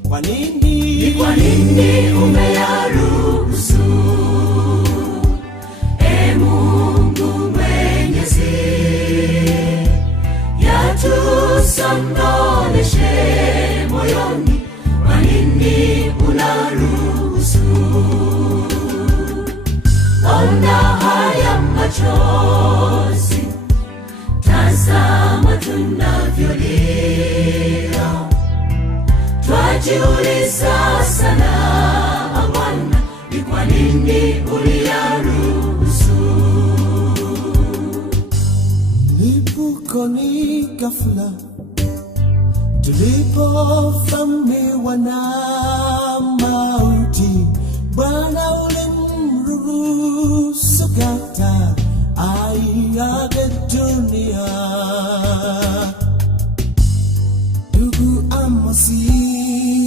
Kwa nini umeyaruhusu, Mungu Mwenyezi, yatusondoneshe moyoni? Kwa nini unaruhusu? Ona haya machozi, tazama tunavyolia. Twajiuliza sana, Bwana, ni kwa nini uliyaruhusu? Lipuko ni ghafla, tulipofamiwa na